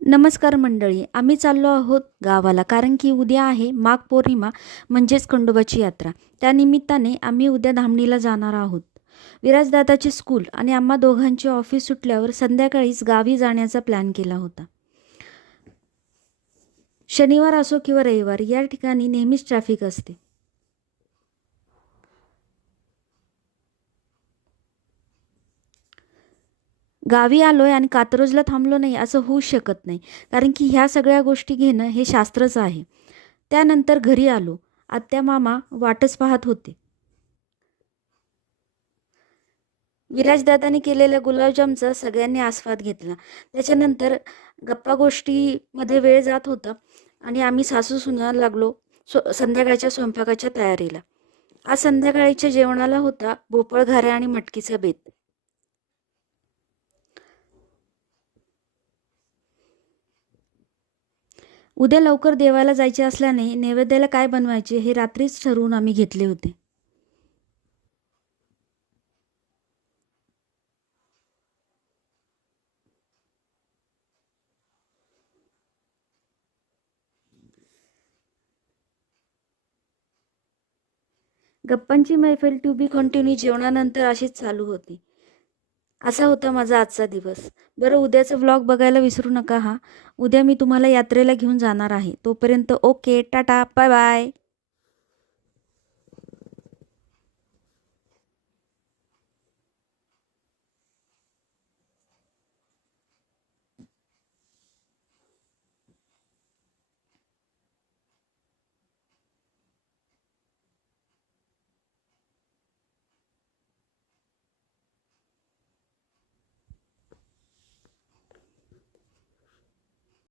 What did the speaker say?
नमस्कार मंडळी, आम्ही चाललो आहोत गावाला कारण की उद्या आहे माघ पौर्णिमा म्हणजेच खंडोबाची यात्रा. त्यानिमित्ताने आम्ही उद्या धामणीला जाणार आहोत. विराजदादाची स्कूल आणि आम्हा दोघांचे ऑफिस सुटल्यावर संध्याकाळीच गावी जाण्याचा प्लॅन केला होता. शनिवार असो किंवा रविवार या ठिकाणी नेहमीच ट्रॅफिक असते. गावी आलोय आणि कात्रजला थांबलो नाही असं होऊ शकत नाही, कारण की ह्या सगळ्या गोष्टी घेणं हे शास्त्रच आहे. त्यानंतर घरी आलो. आत्या मामा वाटच पाहत होते. विराजदादाने केलेल्या गुलाबजामचा सगळ्यांनी आस्वाद घेतला. त्याच्यानंतर गप्पा गोष्टीमध्ये वेळ जात होता आणि आम्ही सासू सुना लागलो संध्याकाळच्या स्वयंपाकाच्या तयारीला. आज संध्याकाळीच्या जेवणाला होता भोपळ घाऱ्या आणि मटकीचा बेत. उद्या लवकर देवाला जायचे असल्याने नैवेद्याला काय बनवायचे हे रात्रीच ठरवून आम्ही घेतले होते. गप्पांची मैफल टू बी कंटिन्यू जेवणानंतर अशीच चालू होती. असा होता माझा आजचा दिवस. बरं, उद्याचा व्लॉग बघायला विसरू नका हा. उद्या मी तुम्हाला यात्रेला घेऊन जाणार आहे. तोपर्यंत ओके, टाटा, बाय बाय.